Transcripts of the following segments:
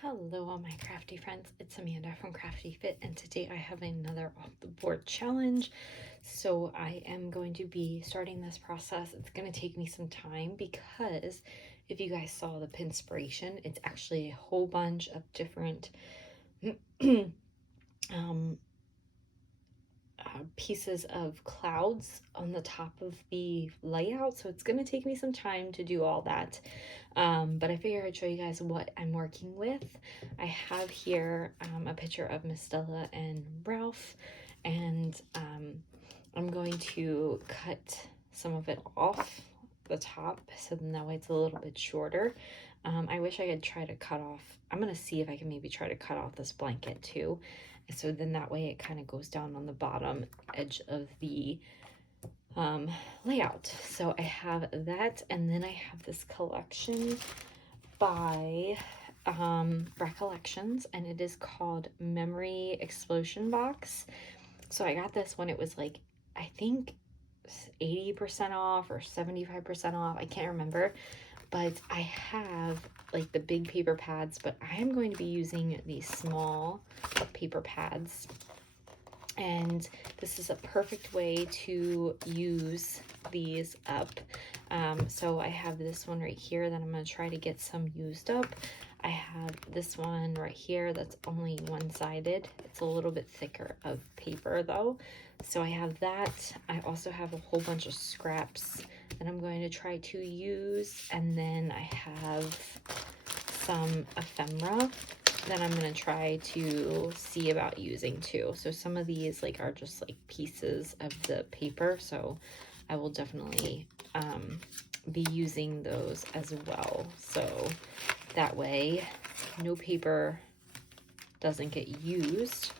Hello all my crafty friends, it's Amanda from Crafty Fit, and today I have another off the board challenge. So I am going to be starting this process. It's going to take me some time because if you guys saw the pinspiration, it's actually a whole bunch of different pieces of clouds on the top of the layout, so it's going to take me some time to do all that, but I figured I'd show you guys what I'm working with. I have here a picture of Miss Stella and Ralph, and I'm going to cut some of it off the top so then that way it's a little bit shorter. I wish I could try to cut off, I'm going to see if I can maybe try to cut off this blanket too. So then that way it kind of goes down on the bottom edge of the layout. So I have that, and then I have this collection by Recollections, and it is called Memory Explosion Box. So I got this when it was like, I think 80% off or 75% off. I can't remember. But I have like the big paper pads, but I am going to be using these small paper pads. And this is a perfect way to use these up. So I have this one right here that I'm going to try to get some used up. I have this one right here that's only one-sided. It's a little bit thicker of paper though. So I have that. I also have a whole bunch of scraps that I'm going to try to use. And then I have some ephemera that I'm going to try to see about using too. So some of these like are just like pieces of the paper. So I will definitely be using those as well. So that way no paper doesn't get used.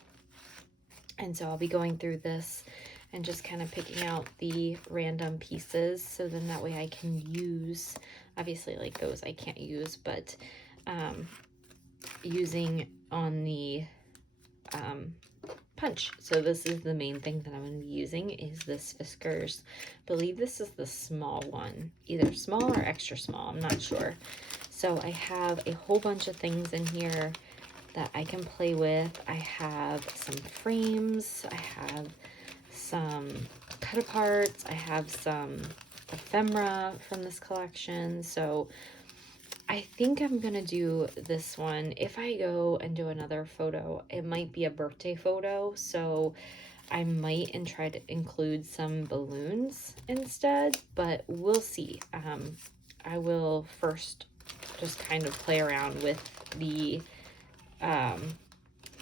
And so I'll be going through this and just kind of picking out the random pieces, so then that way I can use, obviously like those I can't use, but using on the punch. So this is the main thing that I'm going to be using, is this Fiskars. I believe this is the small one, either small or extra small, I'm not sure. So I have a whole bunch of things in here that I can play with. I have some frames, I have some cut aparts, I have some ephemera from this collection. So I think I'm gonna do this one. If I go and do another photo, it might be a birthday photo, so I might and try to include some balloons instead, but we'll see. I will first just kind of play around with the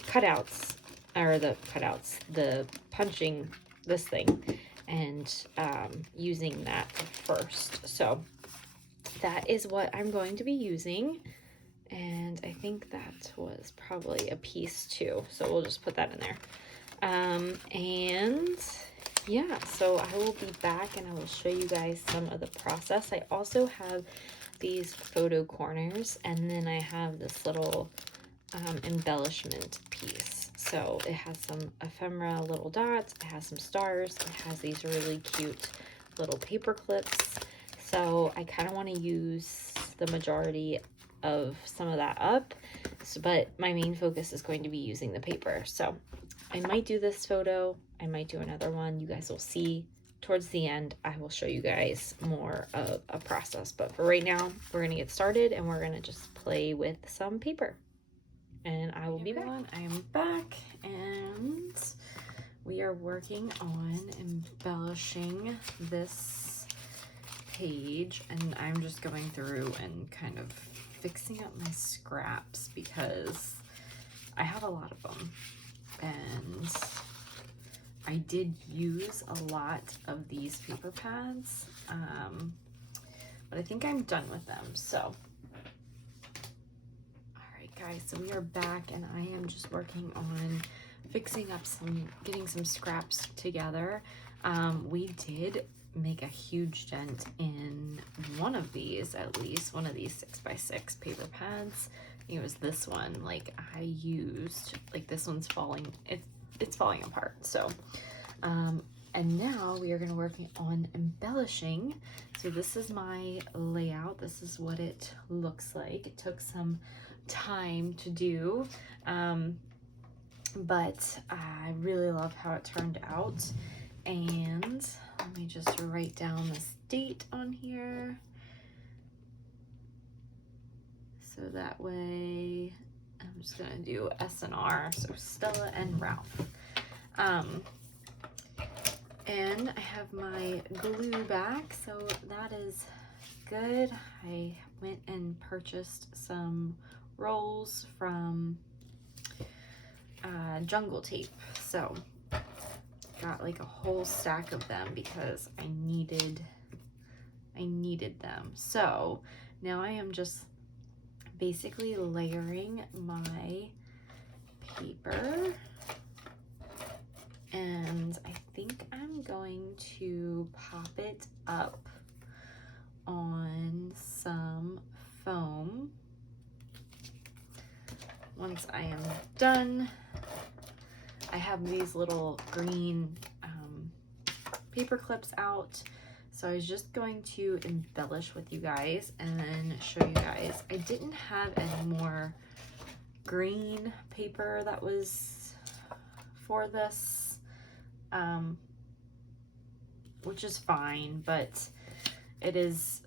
cutouts, or the punching this thing, and using that first. So that is what I'm going to be using, and I think that was probably a piece too, so we'll just put that in there. And yeah, so I will be back and I will show you guys some of the process. I also have these photo corners, and then I have this little embellishment piece. So it has some ephemera little dots, it has some stars, it has these really cute little paper clips. So I kind of want to use the majority of some of that up, so, but my main focus is going to be using the paper. So I might do this photo, I might do another one, you guys will see. Towards the end, I will show you guys more of a process, but for right now, we're going to get started and we're going to just play with some paper. And I will be back. I am back, and we are working on embellishing this page, and I'm just going through and kind of fixing up my scraps because I have a lot of them, and I did use a lot of these paper pads, but I think I'm done with them. So guys, so we are back, and I am just working on fixing up getting some scraps together. We did make a huge dent in one of these, at least one of these 6x6 paper pads. I think it was this one. Like I used, like this one's falling, it's falling apart. So and now we are going to work on embellishing. So this is my layout. This is what it looks like. It took some time to do. But I really love how it turned out. And let me just write down this date on here. So that way, I'm just gonna do S&R, so Stella and Ralph. And I have my glue back, so that is good. I went and purchased some rolls from Jungle Tape, so got like a whole stack of them because I needed them. So now I am just basically layering my paper, and I think I'm going to pop it up on some foam. Once I am done, I have these little green paper clips out, so I was just going to embellish with you guys and show you guys. I didn't have any more green paper that was for this, which is fine, but it is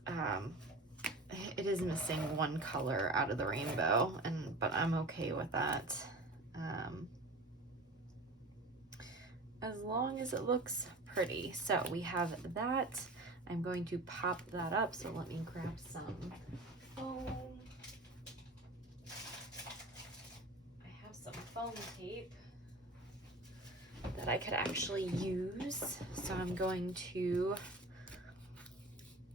missing one color out of the rainbow, but I'm okay with that. As long as it looks pretty. So we have that. I'm going to pop that up, so let me grab some foam. I have some foam tape that I could actually use, so I'm going to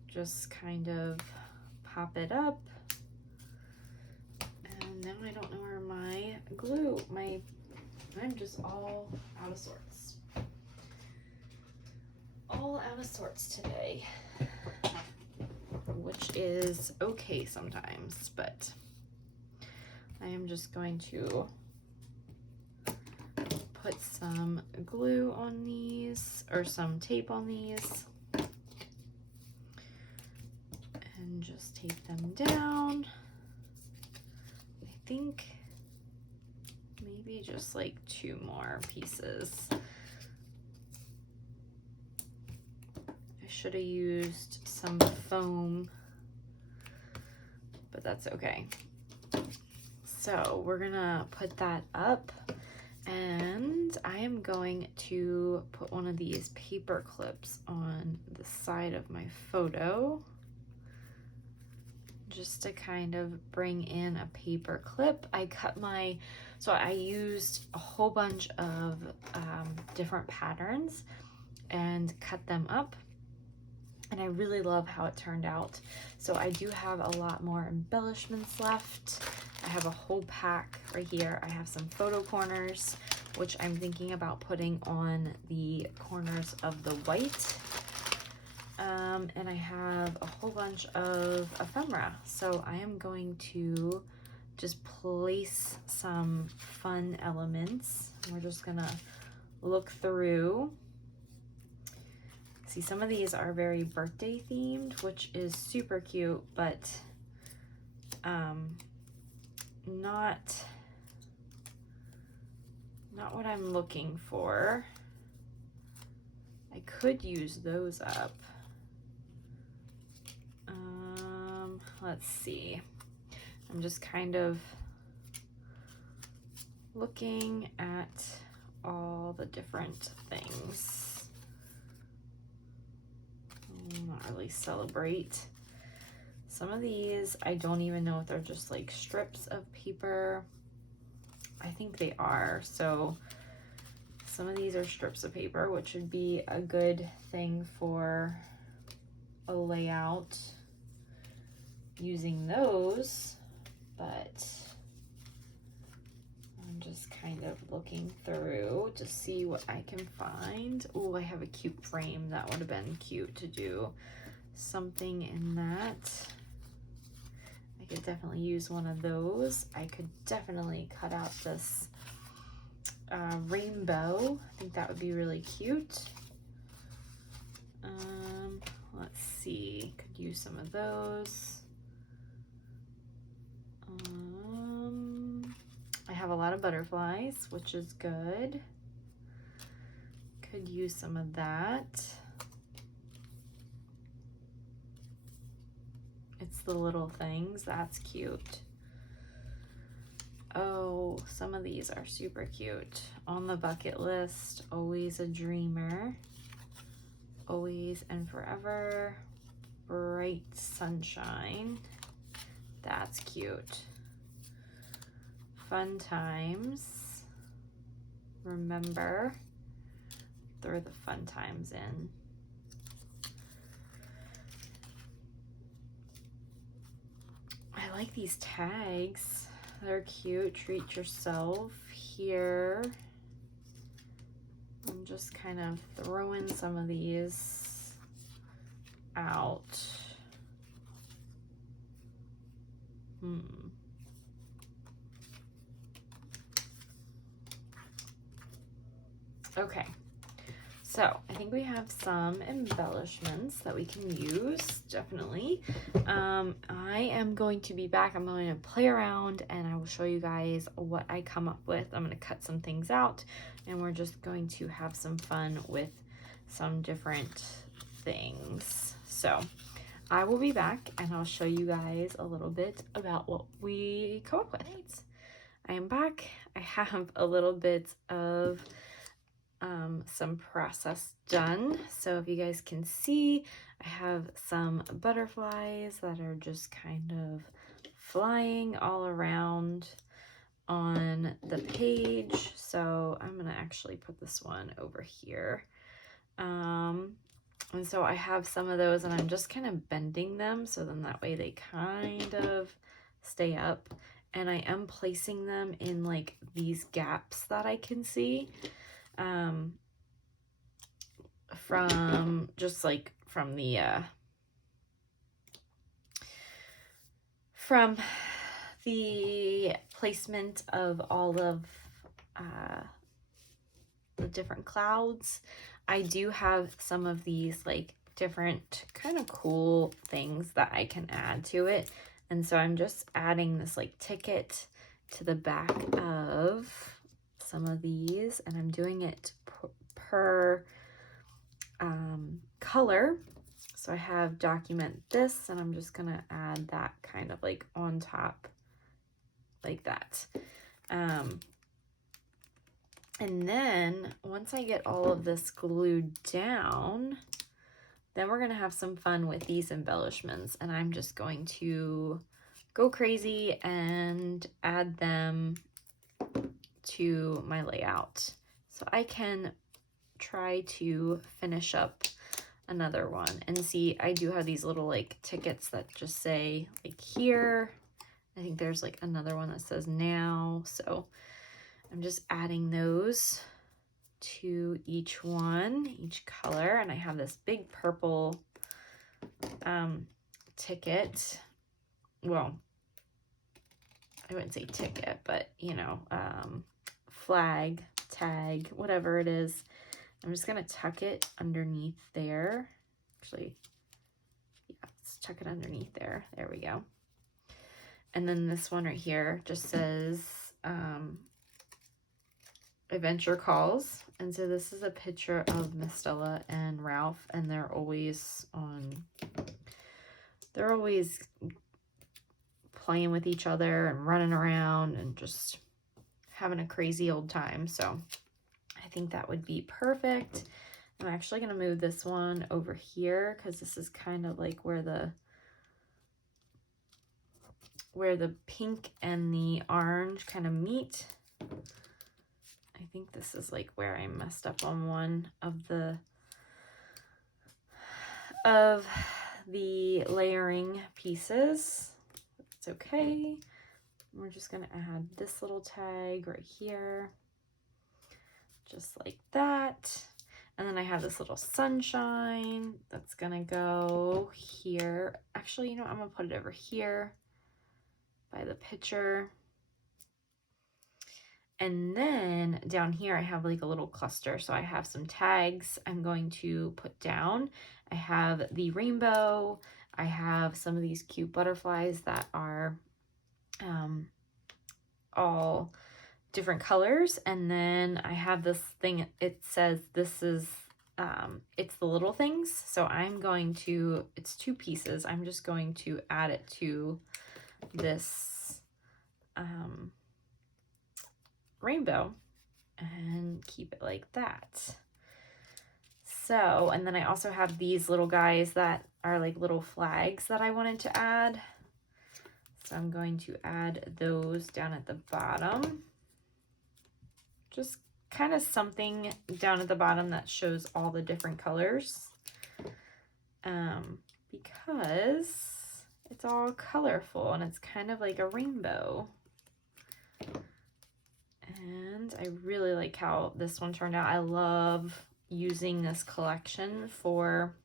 just kind of pop it up. And now I don't know where my glue, I'm just all out of sorts. All out of sorts today, which is okay sometimes, but I am just going to put some glue on these, or some tape on these, and just tape them down. I think maybe just like 2 more pieces. I should have used some foam, but that's okay. So we're gonna put that up, and I am going to put one of these paper clips on the side of my photo, just to kind of bring in a paper clip. So I used a whole bunch of different patterns and cut them up, and I really love how it turned out. So I do have a lot more embellishments left. I have a whole pack right here. I have some photo corners, which I'm thinking about putting on the corners of the white. And I have a whole bunch of ephemera. So I am going to just place some fun elements. We're just gonna look through. See, some of these are very birthday themed, which is super cute, but not what I'm looking for. I could use those up. Let's see. I'm just kind of looking at all the different things. Not really celebrate. Some of these, I don't even know if they're just like strips of paper. I think they are. So some of these are strips of paper, which would be a good thing for a layout using those, but I'm just kind of looking through to see what I can find. Oh, I have a cute frame. That would have been cute to do something in that. I could definitely use one of those. I could definitely cut out this rainbow. I think that would be really cute. Let's see, could use some of those. have a lot of butterflies, which is good. Could use some of that. It's the little things. That's cute. Oh, some of these are super cute. On the bucket list, always a dreamer. Always and forever. Bright sunshine. That's cute. Fun times. Remember. Throw the fun times in. I like these tags. They're cute. Treat yourself. Here. I'm just kind of throwing some of these out. Okay. So I think we have some embellishments that we can use, definitely. I am going to be back. I'm going to play around and I will show you guys what I come up with. I'm going to cut some things out and we're just going to have some fun with some different things. So I will be back and I'll show you guys a little bit about what we come up with. I am back. I have a little bit of some process done. So if you guys can see, I have some butterflies that are just kind of flying all around on the page. So I'm gonna actually put this one over here. And so I have some of those and I'm just kind of bending them so then that way they kind of stay up. And I am placing them in like these gaps that I can see. From just like from the placement of all of the different clouds. I do have some of these like different kind of cool things that I can add to it, and so I'm just adding this like ticket to the back of some of these, and I'm doing it per color. So I have document this, and I'm just gonna add that kind of like on top like that. And then once I get all of this glued down, then we're gonna have some fun with these embellishments, and I'm just going to go crazy and add them to my layout. So I can try to finish up another one and see. I do have these little like tickets that just say like here. I think there's like another one that says now, so I'm just adding those to each one, each color. And I have this big purple ticket. Well, I wouldn't say ticket, but you know, flag, tag, whatever it is. I'm just gonna tuck it underneath there. Actually, yeah, let's tuck it underneath there. There we go. And then this one right here just says Adventure Calls. And so this is a picture of Miss Stella and Ralph, and they're always playing with each other and running around and just having a crazy old time. So I think that would be perfect. I'm actually going to move this one over here because this is kind of like where the pink and the orange kind of meet. I think this is like where I messed up on one of the layering pieces. It's okay. We're just going to add this little tag right here, just like that. And then I have this little sunshine that's going to go here. Actually, you know, I'm going to put it over here by the picture. And then down here I have like a little cluster. So I have some tags I'm going to put down. I have the rainbow. I have some of these cute butterflies that are all different colors. And then I have this thing, it says this is, it's the little things. So I'm going to, it's 2 pieces. I'm just going to add it to this rainbow and keep it like that. So, and then I also have these little guys that are like little flags that I wanted to add. So I'm going to add those down at the bottom. Just kind of something down at the bottom that shows all the different colors. Because it's all colorful and it's kind of like a rainbow. And I really like how this one turned out. I love using this collection for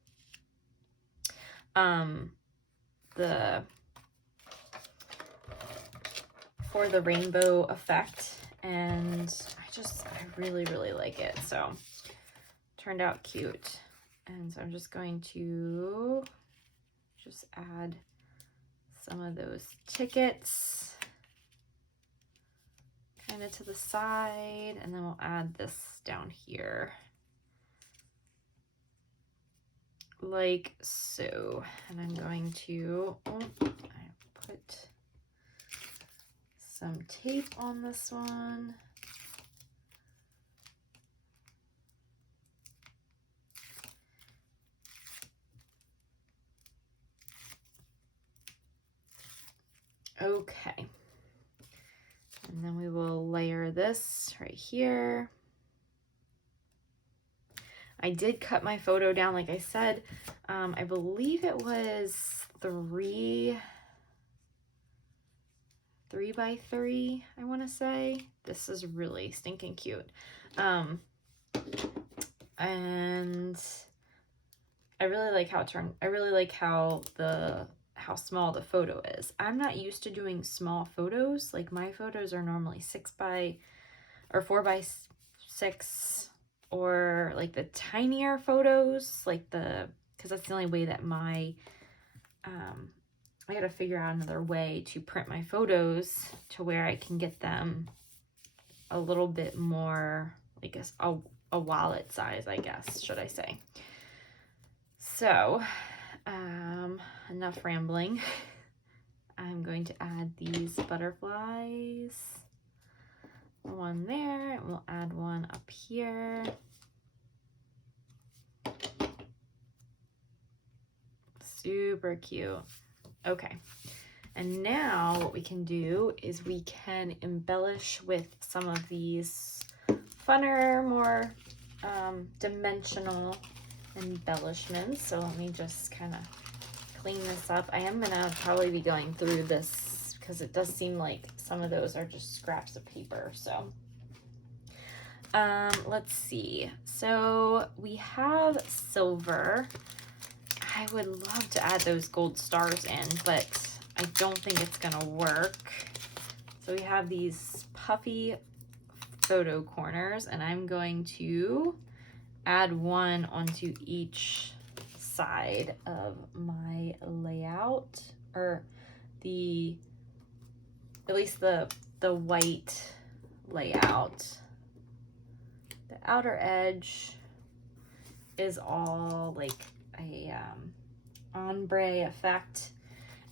the rainbow effect, and I really like it. So turned out cute. And so I'm just going to just add some of those tickets kind of to the side, and then we'll add this down here like so. And I'm going to I put some tape on this one. Okay. And then we will layer this right here. I did cut my photo down, like I said. I believe it was 3 by 3, I want to say. This is really stinking cute. And I really like how it turned. I really like how small the photo is. I'm not used to doing small photos. Like my photos are normally 4 by 6, or like the tinier photos, like because that's the only way that my I gotta figure out another way to print my photos to where I can get them a little bit more like a wallet size, I guess, should I say. So enough rambling. I'm going to add these butterflies, one there, and we'll add one up here. Super cute. Okay, and now what we can do is we can embellish with some of these funner, more dimensional embellishments. So let me just kind of clean this up. I am gonna probably be going through this because it does seem like some of those are just scraps of paper. So let's see. So we have silver. I would love to add those gold stars in, but I don't think it's gonna work. So we have these puffy photo corners, and I'm going to add one onto each side of my layout, or at least the white layout. The outer edge is all like a ombre effect.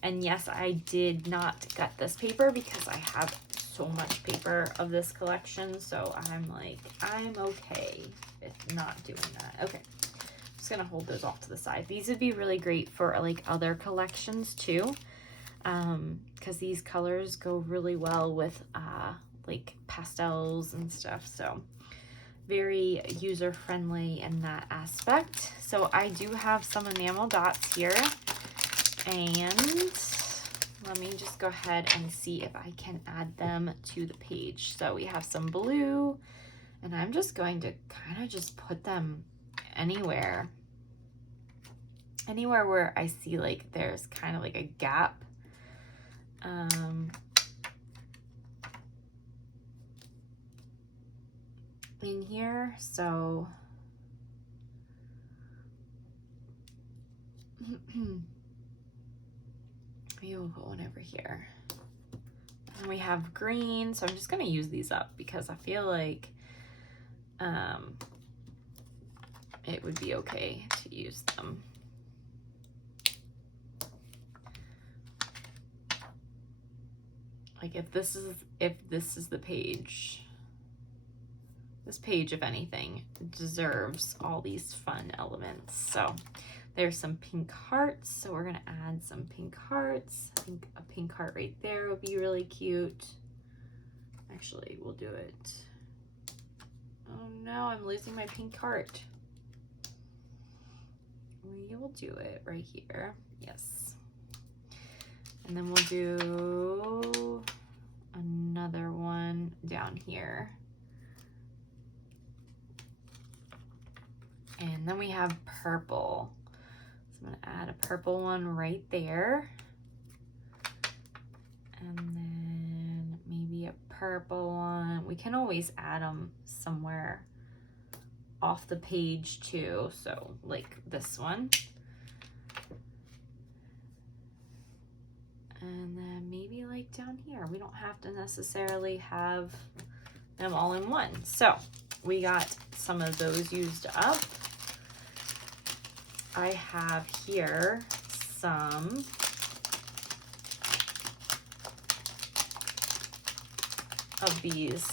And yes, I did not gut this paper because I have so much paper of this collection, so I'm like, I'm okay with not doing that. Okay, I'm just gonna hold those off to the side. These would be really great for like other collections too, because these colors go really well with like pastels and stuff. So very user-friendly in that aspect. So I do have some enamel dots here, and let me just go ahead and see if I can add them to the page. So we have some blue, and I'm just going to kind of just put them anywhere where I see like there's kind of like a gap. In here, so you'll go one over here. And we have green, so I'm just gonna use these up because I feel like it would be okay to use them. Like if this is the page, this page, if anything, deserves all these fun elements. So there's some pink hearts, so we're gonna add some pink hearts. I think a pink heart right there would be really cute. Actually, we'll do it. Oh no, I'm losing my pink heart. We will do it right here. Yes. And then we'll do another one down here. And then we have purple. So I'm gonna add a purple one right there. And then maybe a purple one. We can always add them somewhere off the page too. So like this one. And then maybe like down here. We don't have to necessarily have them all in one. So we got some of those used up. I have here some of these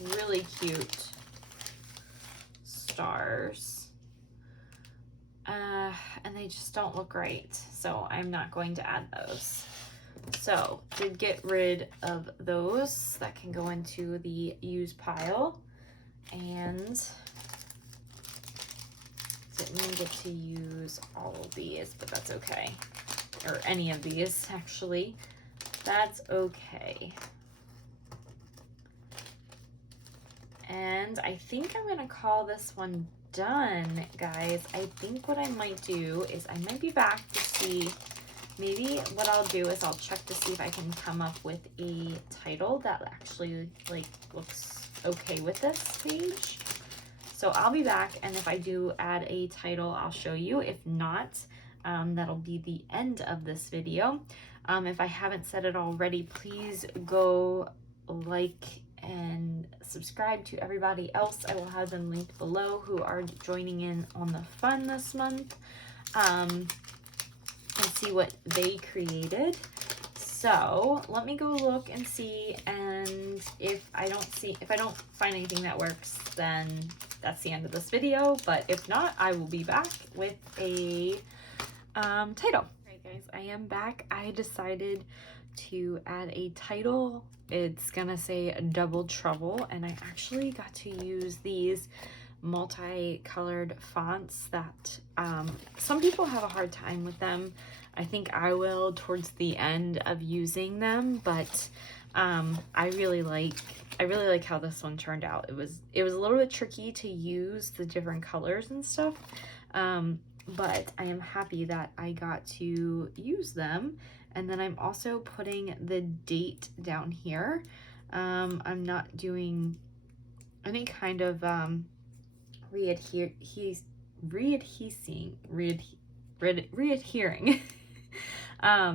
really cute stars. And they just don't look right, so I'm not going to add those. So did get rid of those. That can go into the use pile. And didn't get to use all of these, but that's okay. Or any of these, actually. That's okay. And I think I'm gonna call this one done, guys. I think what I might do is I might be back to see, maybe what I'll do is I'll check to see if I can come up with a title that actually like looks okay with this page. So I'll be back, and if I do add a title, I'll show you. If not, that'll be the end of this video. If I haven't said it already, please go like and subscribe to everybody else. I will have them linked below who are joining in on the fun this month, and see what they created. So let me go look and see, and if I don't find anything that works, then that's the end of this video. But if not, I will be back with a title. Right, guys, I am back. I decided to add a title. It's gonna say Double Trouble, and I actually got to use these multicolored fonts that some people have a hard time with them. I think I will towards the end of using them, but I really like how this one turned out. It was a little bit tricky to use the different colors and stuff, but I am happy that I got to use them. And then I'm also putting the date down here. I'm not doing any kind of readhering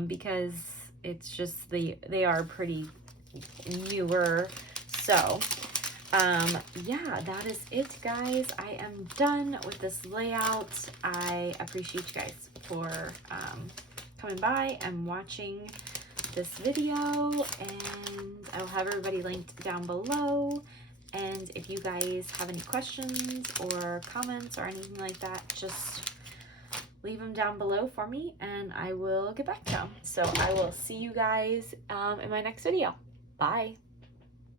because it's just they are pretty newer. So yeah, that is it, guys. I am done with this layout. I appreciate you guys for coming by and watching this video, and I will have everybody linked down below. And if you guys have any questions or comments or anything like that, just leave them down below for me and I will get back to them. So I will see you guys in my next video. Bye.